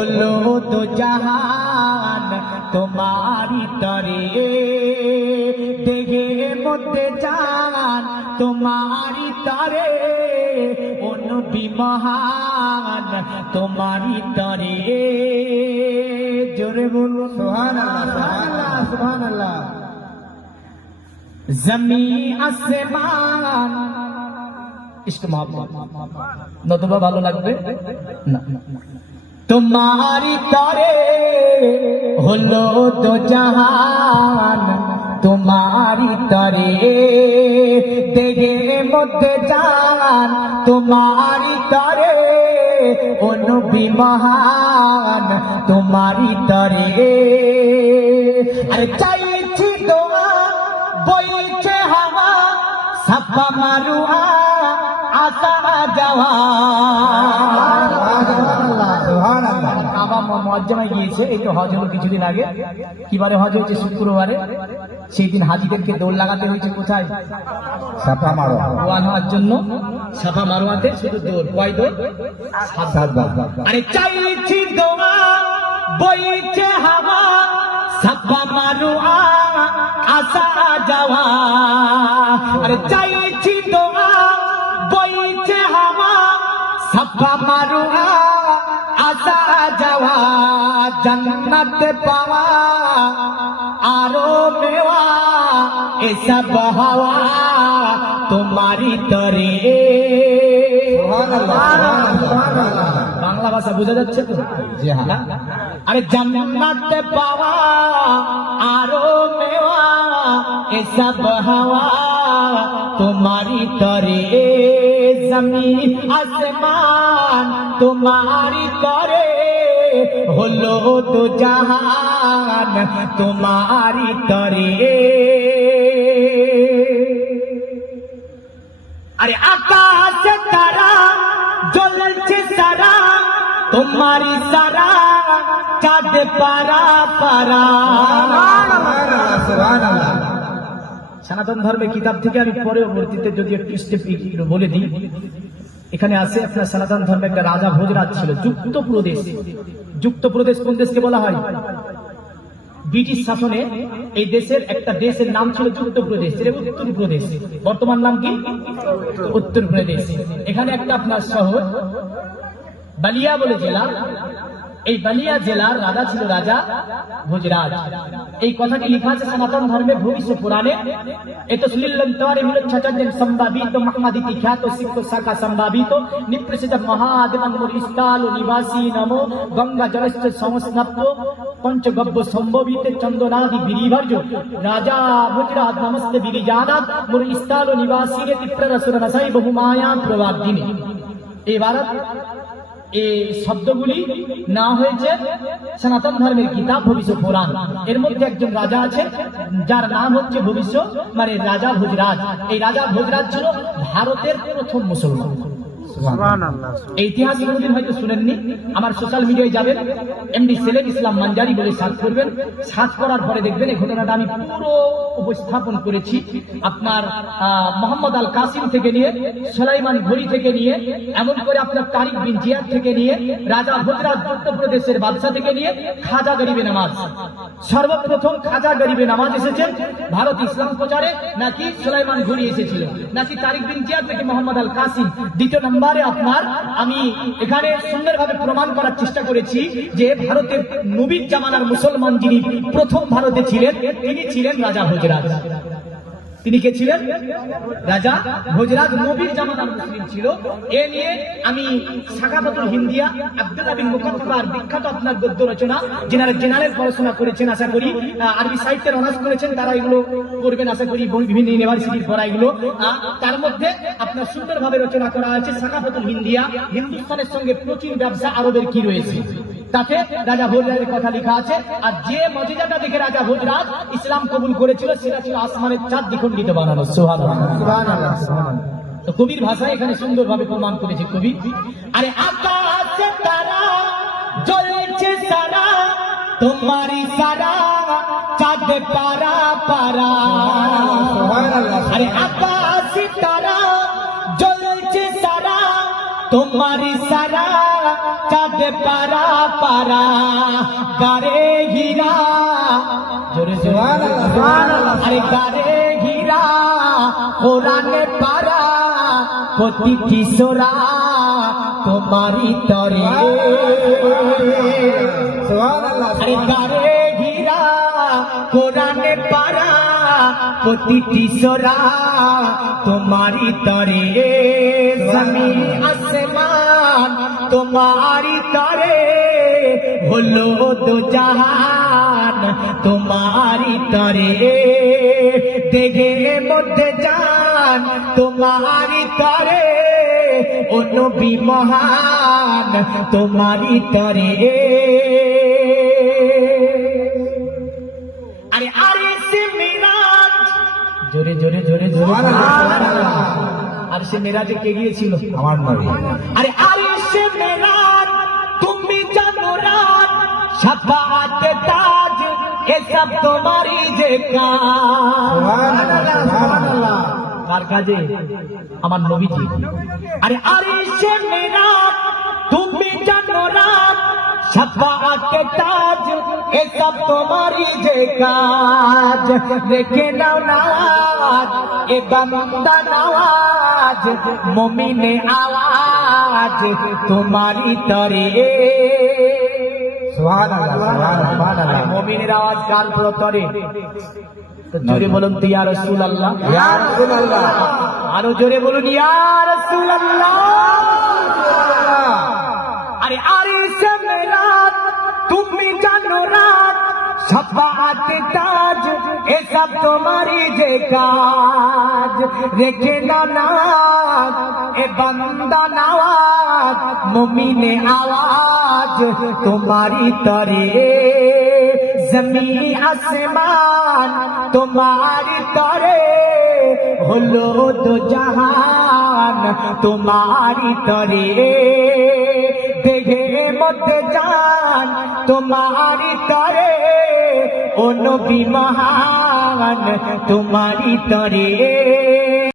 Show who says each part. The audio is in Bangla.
Speaker 1: হলো তো জাহান তোমারি তরে। দেহে মধ্যে জান তোমারি তরে। অনুবি মহান তোমারি তরে। জোরে বলব সুবহানাল্লাহ সুবহানাল্লাহ জমি আসমান। ইষ্ট মোহাম্মদ নতুবা ভালো লাগবে? না। তোমারি তরে হলো তো জাহান। তোমারি তরে দেহে মধ্যে জান। তোমারি তরে অনুবি মহান। তোমারি তরে আরে চাইছি দোয়া, বইছে হাওয়া সাপা মারুয়া আসা যাওয়া। কাবা মজ্জামায় গিয়েছে এই তো হজ হলো কিছুদিন আগে। কিবারে হজ হয়েছে? শুক্রবারে। সেই দিন হাজিদেরকে দৌড় লাগাতে হয়েছে কোথায়?
Speaker 2: সাফা মারো
Speaker 1: ওয়ান হওয়ার জন্য সাফা মারোয়াতে শুধু দৌড়। কয় দৌড়? আরে চাইছি দোয়া বইছে হাওয়া সাফা মারুয়া আসা যাওয়া। আরে চাইছি দোয়া বইছে হাওয়া সাফা মারুয়া। আসা যাওয়া জন্নত পাওয়া আরও মেওয়া এসব হাওয়া তোমারি তরে। বাংলা ভাষা বোঝা যাচ্ছে তো?
Speaker 2: হ্যাঁ।
Speaker 1: আরে জান্নাতে পাওয়া আরও মেওয়া এসব হাওয়া তোমারি তরে জমিন আসমান তোমারি তরে হলো তো জাহান তোমারি তরে আরে আকাশ তারা জ্বলছে সারা তোমারি সারা চাঁদ পারা পারা সনাতন ধর্মের কিতাব থেকে আমি পরে পরবর্তীতে যদি একটু স্টেপ বলে দিই, এখানে আছে আপনার সনাতন ধর্মে একটা রাজা ভোজরাজ ছিল, যুক্ত প্রদেশ। যুক্ত প্রদেশ কোন দেশকে বলা হয়? ব্রিটিশ শাসনে এই দেশের একটা দেশের নাম ছিল যুক্ত প্রদেশ উত্তর প্রদেশ। বর্তমান নাম কি? উত্তর প্রদেশ। এখানে একটা আপনার শহর, বালিয়া বলে জেলা। এই বালিয়া জেলার রাজা ছিল রাজা ভোজরাজ। এই কথাটি লেখা আছে সনাতন ধর্মের ভবিষ্য পুরাণে। এত শ্লীলন্তরে মিলচ্ছাচন্দ্র সম্ভাবিত মহামাদিতি খ্যাত সিক্ত শাখা সম্ভাবিত। নিপ্রসিদ্ধ মহাদেবাঙ্গুর ইস্তাল নিবাসী নমো, গঙ্গা জলশ্চ সংস্নপ্ত, পঞ্চগব্য সম্ভবিত চন্দ্রনাদি বিরিভর্জ রাজা ভোজরাজ, নমস্তে বিরিজানাথ মুর ইস্তাল নিবাসী তীব্ররসুর রসাই বহুমায়া প্রবাদিনী এবার এই শব্দগুলি না হয়েছে সনাতন ধর্মের কিতাব ভবিষ্য পুরাণ। এর মধ্যে একজন রাজা আছে, যার নাম হচ্ছে ভবিষ্য মানে রাজা ভোজরাজ। এই রাজা ভোজরাজ ছিল ভারতের প্রথম মুসলমান। আপনার মোহাম্মদ আল কাসিম থেকে নিয়ে, সোলাইমান ঘড়ি থেকে নিয়ে, এমন করে আপনার তারিক বিন থেকে নিয়ে, রাজা ভদ্রাজ উত্তরপ্রদেশের বাদশাহ থেকে নিয়ে, খাজা গরিবে নামাজ। সর্বপ্রথম খাজা গরিবে নামাজ এসেছেন, ভারত ইসলাম প্রচারে নাকি সোলাইমান ঘড়ি এসেছিল, নাকি তারিক বিন জিয়াদ থেকে মোহাম্মদ আল কাসিম দ্বিতীয় নম্বরে আপনার, আমি এখানে সুন্দরভাবে প্রমাণ করার চেষ্টা করেছি যে ভারতের নবীর জামানার মুসলমান যিনি প্রথম ভারতে ছিলেন, তিনি ছিলেন রাজা ভোজরাজ তিনি কে ছিলেন? রাজা ভোজরাজ নবীর জামানার মুসলিম ছিল। এ নিয়ে আমি সাকাফাতুল হিন্দিয়া আব্দুল্লাহ বিন মুকাফফার বিখ্যাত আপনার গদ্য রচনা জেনারেল জেনারেল পড়াশোনা করেছেন, আশা করি আরবি সাহিত্যের অনার্স করেছেন, তারা এগুলো করবেন, আশা করি বিভিন্ন ইউনিভার্সিটির পড়া এগুলো। তার মধ্যে আপনার সুন্দরভাবে রচনা করা আছে সাকাফাতুল হিন্দিয়া, হিন্দুস্তানের সঙ্গে প্রচুর ব্যবসা আরবের কি রয়েছে। তাতে রাজা ভোজরাজের কথা লেখা আছে আর যে মজিদাটা দেখে রাজা ভোজরাজ ইসলাম কবুল করেছিল সেটা ছিল আসমানের চাঁদ দ্বিখণ্ডিত বানানো সোহান তো কবির ভাষায় এখানে সুন্দরভাবে প্রমাণ করেছে কবি আরে আকাশে তারা জ্বলছে সারা তোমারি সারা চাঁদ পারা পারা। আরে আকাশে পারা পারা গারে হীরা জোরে জোরে আরে গারে হীরা কোরআনে পারা প্রতিটি সোরা তোমারি তরে। আরে গারে হীরা কোরআনে পারা প্রতিটি সোরা তোমারি তরে। জমি আসমান তোমারি তরে হলো তো জাহান। তোমারি তরে দেখে মধ্যে যান। তোমারি তরে ও নবী মহান তোমারি তরে। আরে আরে সে মিরাজ। জোরে জোরে জোরে জোরে। আর সে মেরাজে কে গিয়েছিল?
Speaker 2: আমার নবী।
Speaker 1: আরে আরে সে মেরাজ তুমি জানো রাত সাফাত তাজ এসব তোমারই যে কার কাজে? আমার নবীজি আরে আরে সে তুমি জানো রাত সাফাত তাজ এসব তোমারই যে কাজ। রেখে নাও নাজ এ বান্দা নওয়াজ মমিনে আওয়াজ। তোমারি তরে। মমিনের আওয়াজ কার তরে? জোরে বলুন তো রসুল আল্লাহ আরও জোরে বলুন ইয়া রসুল আল্লাহ আরে আরে সে তুমি জানো রাত সবাত তাজ এসব তোমারই যে কাজ। রেখে না এ বান্দা নওয়াজ, মুমিনে আওয়াজ তোমারি তরে। জমি আসমান তোমারি তরে। হলো তো জাহান তোমারি তরে। দেহে মধ্যে যান তোমারি তরে। ও নবী মহান তোমারি তরে।